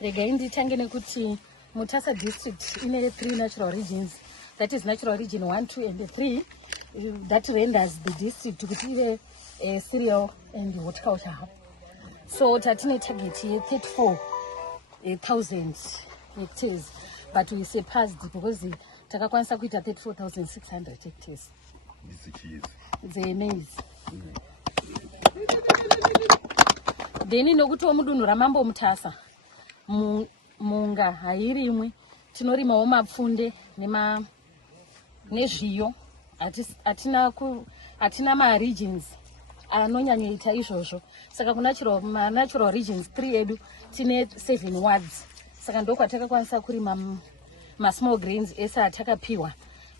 Regai nditange nekuti Mutasa district ine 3 natural regions, that is natural region 1, 2 and 3, that renders the district kuti ive cereal and horticulture hub. So tatine target ye 34,000 hectares, but we surpassed because takakwanisa kuita 34,600 hectares. The maize. Then nokuti mudunhu ramambo Mutasa munga hairimwe, tinorimawo mapfunde nezviyo. Hatina ma-regions anonyanyoita izvozvo. Saka natural regions 3 edu tine 7 wards. Saka ndokwatakakwanisa kurima ma-small grains ese atakapiwa.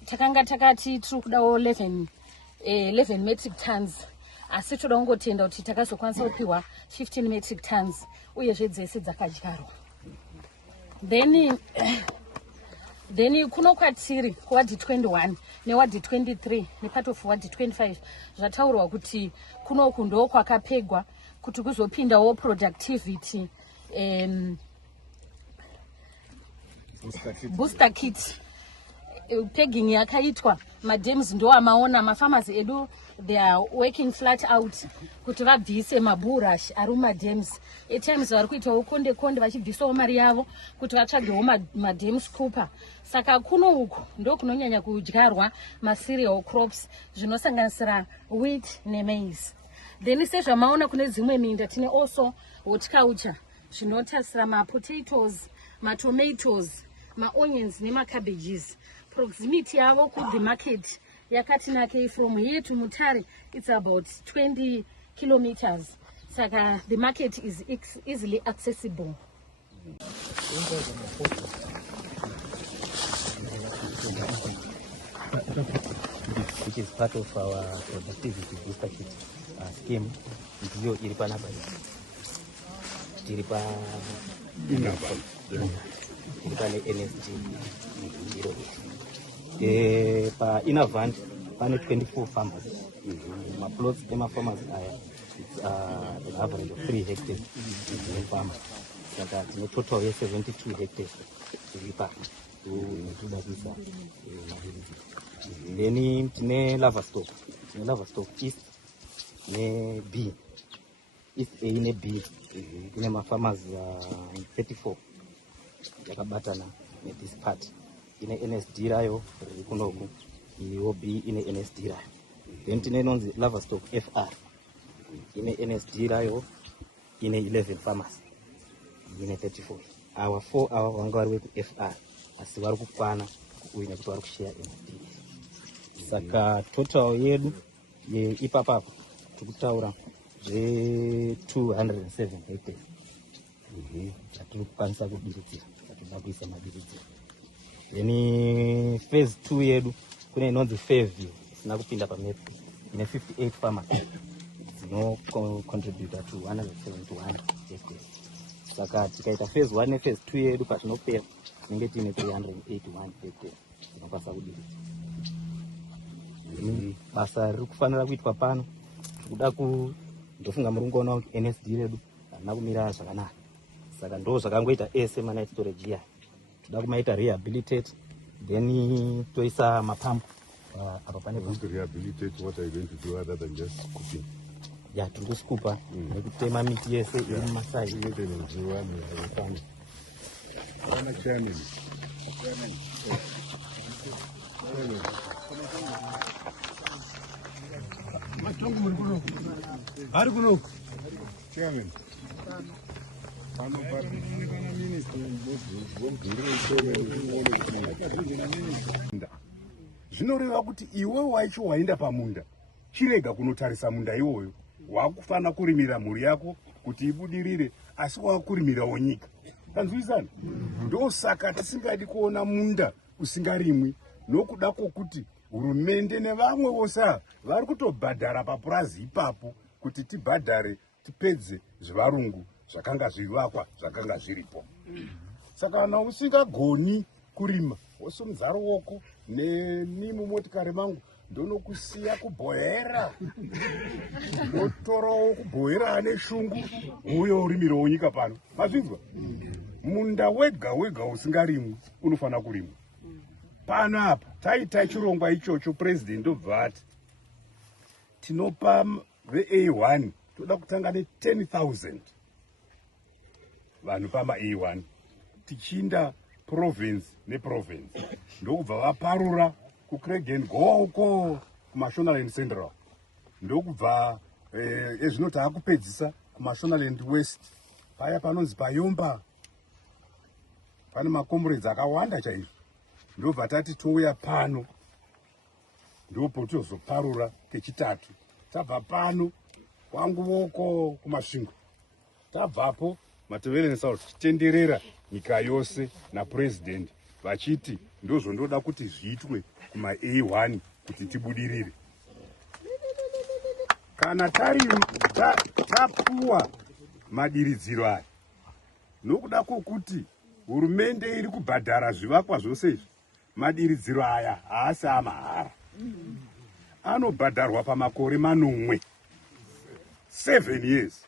Takanga takati tiri kudawo 11 metric tons. Asi toda kungotenda kuti takazokwanisa kupiwa 15 metric tons uyezve dzese dzakadyarwa. Then kuno kwatiri kuwadi 21 newadi 23 nepart of wadi 25 zvataurwa kuti kunoku ndo kwakapegwa kuti kuzopindawo productivity booster kit. Pegging yakaitwa, madams ndo amaona, mafarmers edu they are working flat out kuti vabvise maburash ari mumadams. At times vari kuitawo konde vachibvisawo mari yavo kuti vatsvagewo madams cooper. Saka kuno uku ndo kunonyanya kudyarwa ma-cereal crops zvinosanganisira wheat nemaize. Then sezvamaona kune dzimwe minda tine also horticulture zvinotasira ma-potatoes, ma-tomatoes, ma-onions nema-cabbages. Proximity yavo ku the market yakati nake from here to Mutare it's about 20 kilometers. Saka the market is easily accessible. Which is part of our productivity booster kit scheme. Ndiyo iripa napa iripa NSG. Pa Inavant pane 24 farmers. My plots farmers it's an average of 3 hectares in farmers. That in total 72 hectares then tine lava stock east ne B, east A ne B, ine farmers 34 yakabatana with this part. Ine NSD rayo kunoku iwo B ine NSD rayo. Then tine nonzi lava stock FR ine NSD rayo ine 11 farmers ine 34. Our 4 hour wanga vari ku FR asi vari kukwana kuina kuti vari kushare NSD. Saka total yedu ipapapo tikutaura zve 207 hectares zvatiri kukwanisa kubiridzira, zvatinoda kuisa mabiridzira. Then phase 2 yedu kune inonzi Fairview isina kupinda pamepi ine 58 farmers dzino contribute to 171 hectares. Saka tikaita phase 1 ne phase 2 yedu patinopera tinenge tiine 381 hectares dzinokwanisa kubiridzira. Basa riri kufanira kuitwa pano tikuda ndofunga muri kungoona kuti NSD redu harina kumira zvakanaka. Saka ndo zvakangoita ese night storage iya toda kumaita rehabilitate, then toisa mapampu apa pane rehabilitate. What are you going to do other than just scooping? Ya tiri kuskupa nekutema miti yese iri mumasai. Zvinoreva kuti iwe wacho waenda pamunda chirega kunotarisa munda iwoyo, wakufana kurimira mhuri yako kuti ibudirire, asi wakurimirawo nyika. Tanzwisana? Ndosaka tisingadi kuona munda usingarimwi nokuda kwokuti hurumende nevamwe vose vari kutobhadhara papurazi ipapo kuti tibhadhare tipedze zvivarungu zvakanga zvivakwa zvakanga zviripo. Saka kana usingagoni kurima wosimudza ruoko nemi mumotikari mangu ndonokusiya kubhoera, ndotorawo kubhoera ane shungu, uyo urimirawo nyika pano. Mazvinzwa? Munda wega wega usingarimwi unofana kurimwa. Pano apa taita chirongwa ichocho, president obva ati tinopa veA1 toda kutanga ne10,000 vanhu pama A1 tichinda province neprovince, ndokubva vaparura kuCraigengau uko kuMashonaland Central, ndokubva ezvinoti akupedzisa kuMashonaland West, paya panonzi payomba pane makomrades akawanda chaizvo. Ndobva tati touya pano ndopo tozoparura kechitatu. Tabva pano kwangu voko kumasvingo, tabvapo Matabeleland South tichitenderera nyika yose napresident vachiti ndozvondoda kuti zviitwe kuma A1 kuti tibudirire. Kana tapuwa madiridziro aya nokuda kwokuti hurumende iri kubhadhara zvivakwa zvose izvi, madiridziro aya haasi amahara, anobhadharwa pamakore manomwe, 7 years.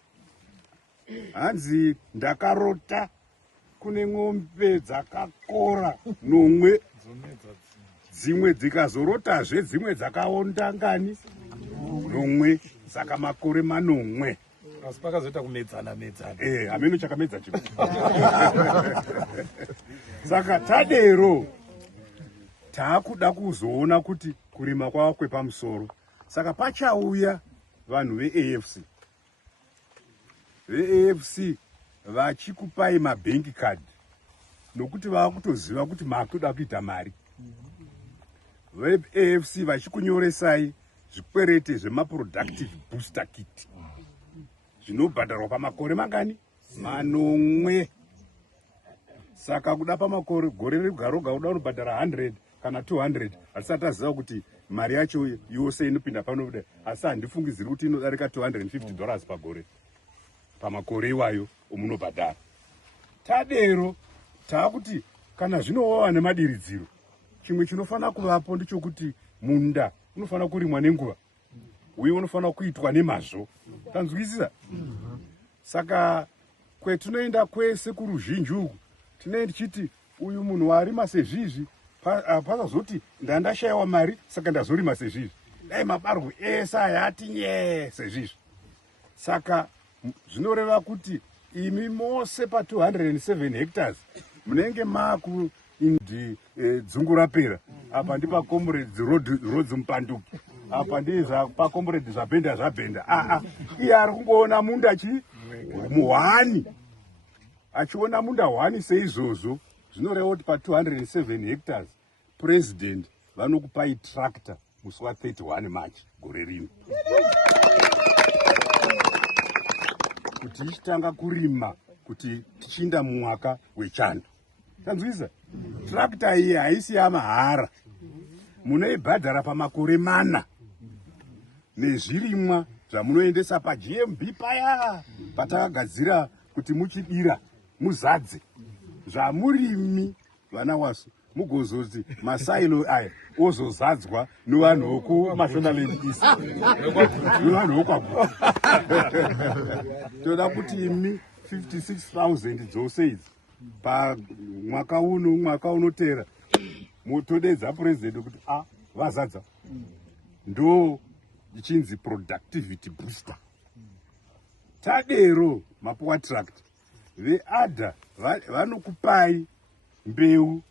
Hanzi ndakarota kune ng'ombe dzakakora nomwe, dzimwe dzikazorotazve dzimwe dzakaonda ngani nomwe, saka makore manomwe. Asi pakazoita kumedzana. Hameno chakamedza chimwe. Saka tadero taakuda kuzoona kuti kurima kwava kwepamusoro. Saka pachauya vanhu veAFC. VAFC vachikupai mabank card nokuti vava kutoziva kuti makuda kuita mari. VAFC vachikunyoresai zvikwerete zvemaproductive booster kit zvinobhadharwa pamakore mangani? Manomwe. Saka kuda pamakore gore rega roga uda unobhadhara 100 kana 200, asati aziva kuti mari yacho yose inopinda pano, asi handifungidziri kuti inodarika $250 pagore pamakore iwayo omunobhadhara. Tadero taakuti kana zvinovava nemadiridziro, chimwe chinofanira kuvapo ndichokuti munda unofanira kurimwa nenguva, uye unofanira kuitwa nemazvo. Tanzwisisa? Saka kwetinoenda kwese kuruzhinji uku tinoenda tichiti uyu munhu warima sezvizvi, pasazoti ndandashayiwa mari saka ndazorima sezvizvi, dai mabarwe ese ayati nye sezvizvi. Saka zvinoreva kuti imi mose pa207 hectares munenge makuindi dzungu rapera. Apa ndipa comrades roads mupanduki, apa ndipa comrades zvabhenda zvabhenda. Iye ari kungoona munda muhwani, achiona munda hwani seizvozvo. Zvinoreva kuti pa207 hectares president vanokupai tractor musi wa31 March gore rino, kuti ichitanga kurima kuti tichinda mumwaka wechando. Tanzwisa? Tractor iyi haisi yamahara, munoibhadhara pamakore 4 nezvirimwa zvamunoendesa paGMB paya patakagadzira kuti muchidira muzadze zvamurimi vana wasu, mugozoti masailo aya ozozadzwa nevanhu vokuMashonaland East nevanhu vokwaguta. Toda kuti imi 56,000 dzose idzi pamwaka uno, mwaka unotera, mutodedza president kuti vazadza. Ndo ichinzi productivity booster. Tadero mapuwa tractor, veADA vanokupai mbeu,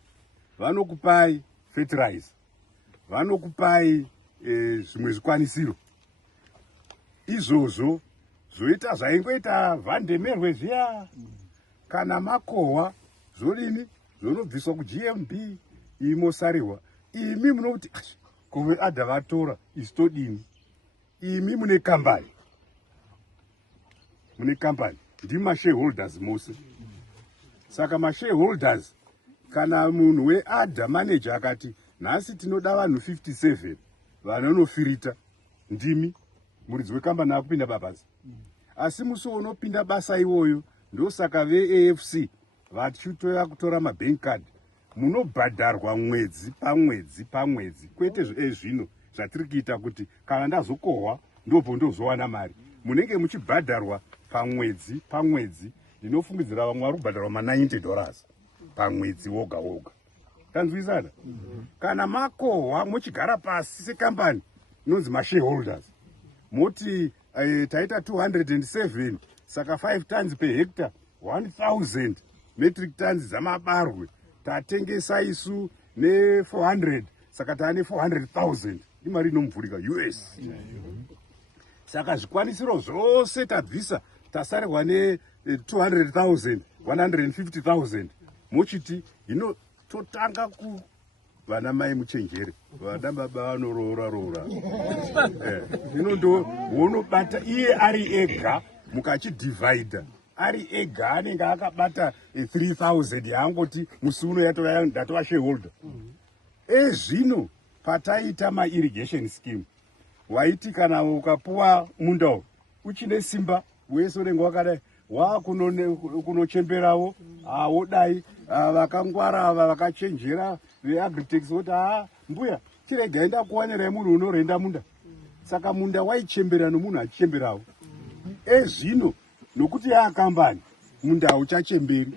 vanokupai fertilizer, vanokupai zvimwe zvikwanisiro. Izvozvo zvoita zvaingoita Vandemerwe zviya kana Makohwa, zvodini zvonobviswa kuGMB imosarirwa. Imi munoti kuve ADA vatora isi todini? Imi mune kambani, ndimi mashareholders mose. Saka mashareholders, kana munhu weADA manager akati nhasi tinoda vanhu 57 vanonofirita, ndimi muridzi wekambani akupinda babasa. Asi musi unopinda basa iwoyo, ndosaka veAFC vachitoya kutora mabank card, munobhadharwa mwedzi pamwedzi, kwete zvino zvatiri kuita kuti kana ndazokohwa ndopo ndozowana mari. Munenge muchibhadharwa pamwedzi ndinofungidzira vamwe vari kubhadharwa $90 pamwedzi woga woga. Tanzwisana? Kana makohwa muchigara pasi sekambani inonzi mashareholders moti taita 207 saka 5 tons per hectare 1000 metric tons dzamabarwe tatengesa isu ne400 saka taane 400,000 imari inomvurika US. Saka zvikwanisiro zvose tabvisa tasarirwa ne200,000 150,000 mochiti hino totanga ku vana mai muchenjere vana baba vanoroora hino ndo unobata iye ari ega mukachidivhaidha ari ega anenge akabata 3,000 yaangoti musi uno ndatova shareholder. Ezvino pataita mairrigation scheme waiti kana ukapuwa munda uchine simba wese unenge wakadai wakunochemberawo wodai vakangwara ava vakachenjera veagritech voti mbuya tiregai ndakuwanirai munhu unorenda munda. Saka munda waichembera nomunhu achichemberawo. Ezvino nokuti yaakambani munda hauchachemberi.